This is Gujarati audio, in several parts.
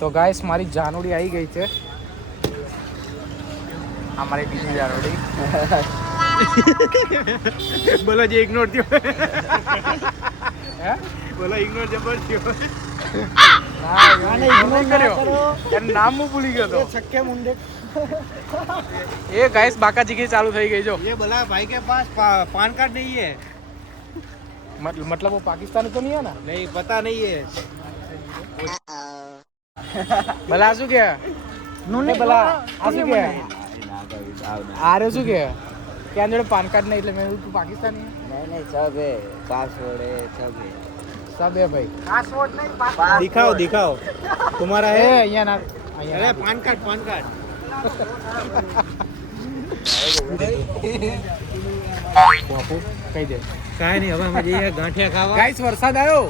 તો ગાઈસ મારી જાનુડી આવી ગઈ છે. અમારી બીજી જાનુડી. બોલો જે ઇગ્નોર થયો. હે બોલો ઇગ્નોર જબર થયો. ના ઇગ્નોર કર્યો. એનું નામ હું ભૂલી ગયો તો. છક્કે મુંડે. એ ગાઈસ બાકાજી की चालू થઈ गई जो. ये बोला भाई के पास पान कार्ड नहीं है. मतलब वो पाकिस्तानी तो नहीं है ना? नहीं पता नहीं है. ભલા શું કે નુને ભલા આ શું કે આરે શું કે ક્યાં જોડે પાન કાર્ડ નહીં એટલે મેં તું પાકિસ્તાની नहीं सब है पासवर्ड है सब है सब है भाई. પાસપોર્ટ નહીં પાસપોર્ટ. दिखाओ दिखाओ तुम्हारा એ है. અહીંયા ના अरे पान कार्ड पान कार्ड. બાપુ કહી દે કાઈ નહીં હવે અમે જઈએ ગાંઠિયા ખાવા. ગાઈસ વરસાદ આવ્યો.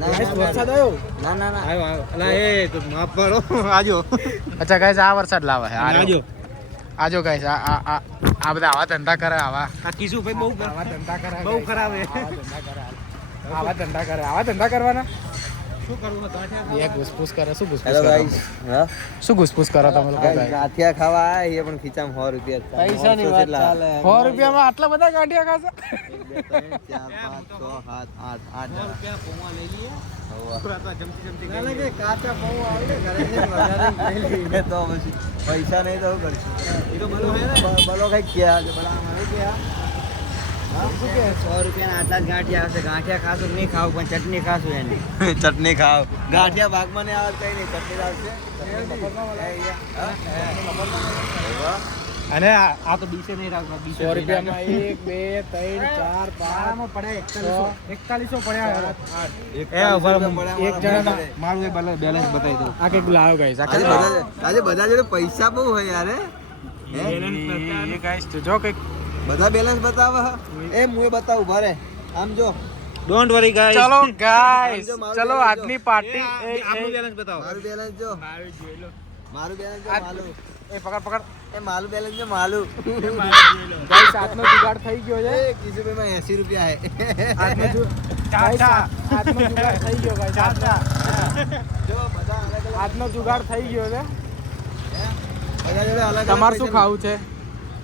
ना ગાઈસ વરસાદ આવ્યો. ना ना ना આવ્યો આવ્યો. અલા એ તો માફ કરો. આજો અચ્છા ગાઈસ આ વરસાદ લાવે છે આજો. આજો ગાઈસ આ બધા આવા ધંધા કરે આવા આ કીસુ ભાઈ બહુ આવા ધંધા કરે બહુ ખરાબ છે. આવા ધંધા કરે આવા ધંધા કરવાના. શું કરવું ગાંઠિયા એ ઘૂસપૂસ કરે શું ઘૂસપૂસ हेलो કરો गाइस हां શું ઘૂસપૂસ કરો તમે લોકો ગાઈસ? गाठिया खावा है ये पण खीचाम 100 रुपया પૈસા ની વાત ચાલે. 100 રૂપિયામાં આટલા બધા ગાંઠિયા ખાશે? 4 5 6 7 8 8 રૂપિયા પોવા લઈ લઈએ. પૂરા તો જમતી જમતી ના ના કે કાચા પાઉં આવે ને ઘરે થી વધારે લઈ લઈએ તો પછી પૈસા નહીં તો કરશું એ તો બધું હે ને. બોલો કઈ ક્યાં છે બડા મારે ક્યાં શું કે 100 રૂપિયા આટલા જ ગાંઠિયા આવશે ગાંઠિયા ખાશું નહીં ખાવ પણ ચટણી ખાશું એની ચટણી ખાવ ગાંઠિયા ભાગમાં નહીં આવે કઈ નહીં ચટણી આવશે અને આ તો બીસે નહીં રાખવા. 100 રૂપિયામાં 1 2 3 4 5 પડે 4100 પડ્યા. એક જણા મારું બેલેન્સ બતાવી દઉં. આ કઈક લાવ્યો ગાઈસ આ કઈક આજે બધા જોડે પૈસા બહુ હોય યાર હે? એ ગાઈસ જો કઈક બધા બેલેન્સ બતાવે હે? એ મુએ બતાવું ભરે આમ જો ડોન્ટ વરી ગાઈસ. ચલો ગાઈસ ચલો આજની પાર્ટી આપનું બેલેન્સ બતાવો. મારું બેલેન્સ જો મારું બેલેન્સ જો માલું એ પકડ પકડ એ માલું બેલેન્સ જો માલું ગાઈસ આજનો જુગાડ થઈ ગયો છે. એ કિસુભાઈ માં 80 રૂપિયા હે આજનો ગાઈસ આજનો જુગાડ થઈ ગયો ગાઈસ જો બધા અલગ અલગ આજનો જુગાડ થઈ ગયો છે. બધા જોડે અલગ અલગ તમારે શું પૈસા- ખાવું છે?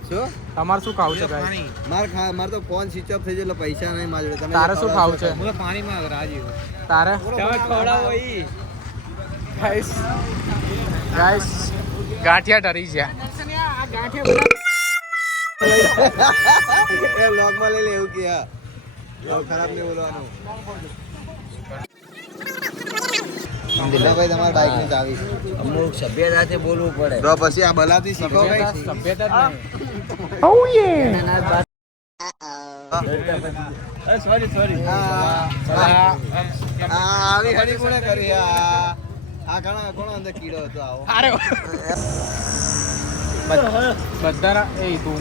શું તમારે શું ખાવું છે ગાઈસ? પાણી. માર તો ફોન સ્વિચ ઓફ થઈ જાય એટલે પૈસા નહીં મારી જોડે. તમે તારે શું ખાવું છે? હું તો પાણીમાં રાજી છું. તારે તમે ખવડાવો ઈ. ગાઈસ ગાઈસ ગાંઠિયા ડરી ગયા. એ વ્લોગ માં લઈ લે એવું કે હા બહુ ખરાબ નહીં બોલવાનું. ભાઈ તમારા બાઈક ની ચાવી અમુક સભ્યતાથી બોલવું પડે તો પછી આ બલાથી શીખો ભાઈ સભ્યતા જ નહીં. સોરી આવી હણી કોણે કરી આ ઘણા કોણ અંદર કીડો હતો આવો અરે બધાના એ તું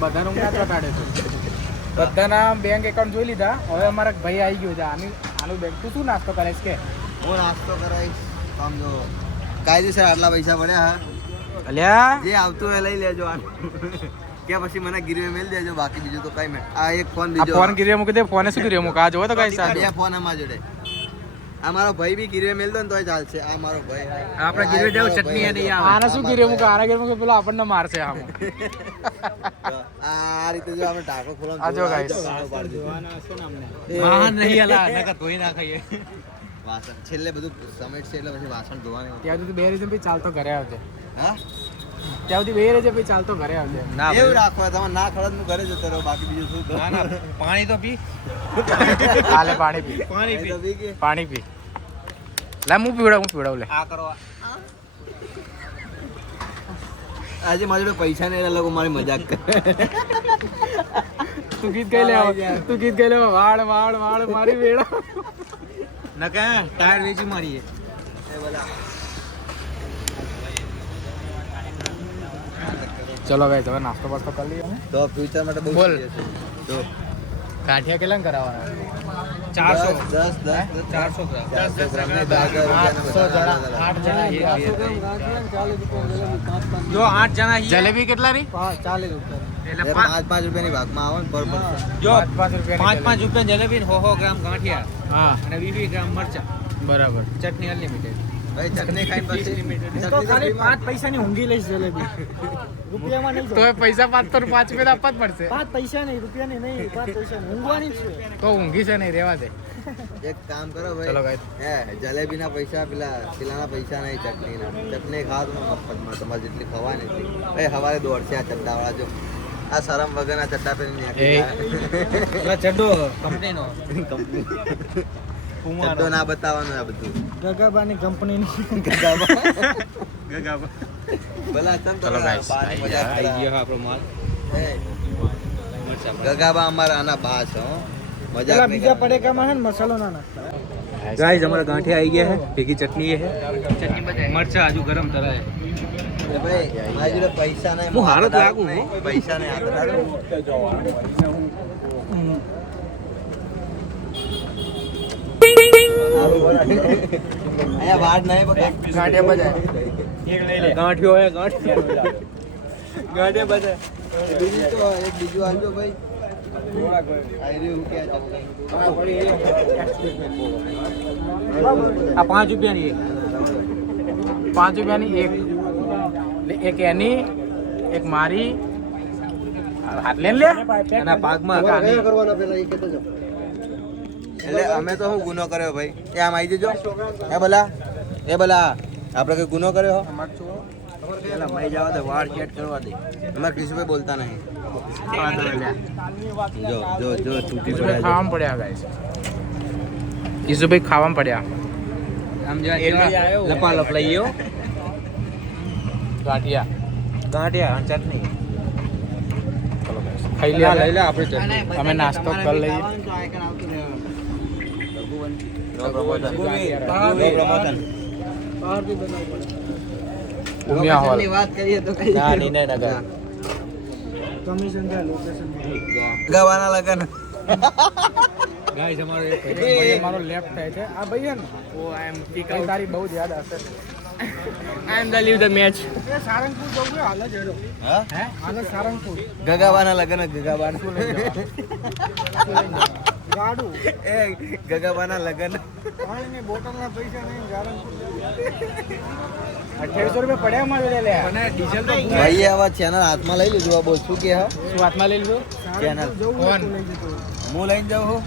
બધાનો ઊંઘ ચોટાડે છે. બધાના બેંક એકાઉન્ટ જોઈ લીધા. હવે અમારા ભાઈ આવી ગયો છે. આનું બેંક તું શું નાસ્તો કરીશ કે? હું નાસ્તો કરાવીશ સમજો કાયદેસર આટલા પૈસા પડ્યા હા અલ્યા જે આવતું એ લઈ લેજો આનું કે પછી મને ગીરવે મેલ દેજો બાકી બીજું તો કઈ મેં આ એક ફોન આ બીજો ફોન ગીરે મૂકી દે. ફોને શું ગીરે મૂક? આ જોવો તો ગાઈસ આ બે ફોન અમારા જોડે આ મારો ભાઈ બી ગીરવે મેલ દો ને તોય ચાલશે આ મારો ભાઈ આપણે ગીરવે જાવ ચટણી એ નહીં આવે. આને શું ગીરે મૂક? આના ગીરે મૂકે પેલો આપણને મારશે આમ. આ રીતે જો આપણે ટાકો ખોલવાનું આ જો guys. વાહન નહીં અલા નકર ધોઈ ના ખાઈએ. વાસણ છેલ્લે બધું સમેટ છે એટલે પછી વાસણ ધોવાનું ત્યાં સુધી બે રેજે ભાઈ ચાલતો ઘરે આવજે. હા ત્યાં સુધી બે રેજે ભાઈ ચાલતો ઘરે આવજે. ના એવું રાખવા તમે ના ખડત હું ઘરે જતો રહો બાકી બીજું શું ના ના પાણી તો પી. હાલે પાણી પી. પાણી એ પી. તો બી કે પાણી પી. લે હું પીવડાવું લે. આ કરો. આજે મારી જોડે પૈસા નહીં એટલે લોકો મારી મજાક કરે તું ગીત ગાઈ લે. તું ગીત ગાઈ લે. વાળ વાળ વાળ મારી વેડા. નકા ટાયર વેચી મારીએ. ચલો ભાઈ હવે નાસ્તો બાસ્તો કરી લઈએ. તો ફ્યુચર માટે બહુ બોલ. serious છે. તો ગાંઠિયા કેટલા કરાવવાના? 400. 10 400 ગ્રામ. 400 ગ્રામ નહીં, 10 રૂપિયાના 8 જણા. જો 8 જણા છીએ. જલેબી કેટલા ની? 40 એ 5 રૂપિયાની ભાગમાં આવે ને પર person. જો 5 રૂપિયા. 5 રૂપિયા જલેબી ને 100 ગ્રામ ગાંઠિયા હા અને 20 ગ્રામ મરચા બરાબર. ચટણી અનલિમિટેડ. ભાઈ ચટણી ખાઈને પછી તો ખાલી 5 પૈસાની ઊંઘી લઈશ જલેબી. રૂપિયામાં નહીં તો એ પૈસા 5 રૂપિયા આપવા જ પડશે. 5 પૈસા નહીં, રૂપિયાની નહીં, 5 પૈસાની ઊંઘવાની જ છે. તો ઊંઘી છે નહીં, રહેવા દે. એક કામ કરો ચલો ભાઈ guys. હે જલેબીના પૈસા પેલાના પૈસા નહીં ચટણીના. ચટણી ખાવ તો મફતમાં તમારે જેટલી ખવાની એટલી. ભાઈ સવારે દોડશે આ ચડ્ડાવાળા જો આ શરમ વગરના ચડ્ડા પહેરીને નાખી ચડ્ડો કંપનીનો. ચડ્ડો ના બતાવવાનું આ બધું ગગાબાની કંપનીનો. ભલા ચલો guys. આપણો માલ. ગગાબા અમારા આના બા છે હો. મજાક પેલા નહીં બીજા કરવાની. પડેકામાં છે ને મસાલો ના નાખતા. गाइस हमारा गांठिया आई गया है भीगी चटनी है मरचा आजू गरम तरह है એ ભાઈ મારી જોડે પૈસા નહીં હું હારો તો હાથ લાગુ નહીં. હું. પૈસા નહીં હાથ લાગુ. અહીંયા વાત નહીં બકા. ગાંઠિયા બજાય. गांठियो है गांठिया ગાંઠિયા બધા બીજું તો એક બીજું આવજો ભાઈ આઈ રહ્યું કે आ 5 रुपया नहीं 5 રૂપિયાની એક. એક એની, એક મારી. હાથ લઈને લે. है पाग में એટલે અમે તો શું ગુનો કર્યો ભાઈ એ આમ આવી જજો એ ભલા આપણે કઈ ગુનો કર્યો હો પેલા મરી જવા દે વાળ ચેટ કરવા દે અમારે કૃષ્ણભાઈ બોલતા નહીં જો તૂટી ઈસુભાઈ ખાવામાં પડ્યા guys. ઈસુભાઈ ખાવામાં પડ્યા. हम जो लपा लप लाइयो ગાંઠિયા गांठिया चटनी ખાઈ લે. ले ले आपने चटनी અમે નાસ્તો કરી લઈએ. ઉમિયા હોલ. વાત કરીએ તો કઈ ના નહીં નહીં નગર કમિશન થાય લોકેશન. ગવાના લગન गाइस हमारे ભાઈ મારો લેફ્ટ થાય છે. આ ભાઈ છે ને ઓ આઈ એમ ટીકા તારી બહુ જ યાદ હશે. I am the leave the match એ સારંગપુર જવું છે હાલ જ હેડો. હા હે હાલ જ સારંગપુર. ગગાવાના લગન ગગાવાના ગાડું. એ ગગાવાના લગન પાણીની બોટલના પૈસા નહીં, સારંગપુર જવું. 2800 રૂપિયા પડ્યા મારે લે. અને ડીઝલ તો ભાઈ આવા ચેનલ હાથમાં લઈ લીધું આ બોલ શું કે હા શું હાથમાં લઈ લીધું? ચેનલ જવું કોણ? હોય તો લઈ જતો. હું લઈને જાઉં છું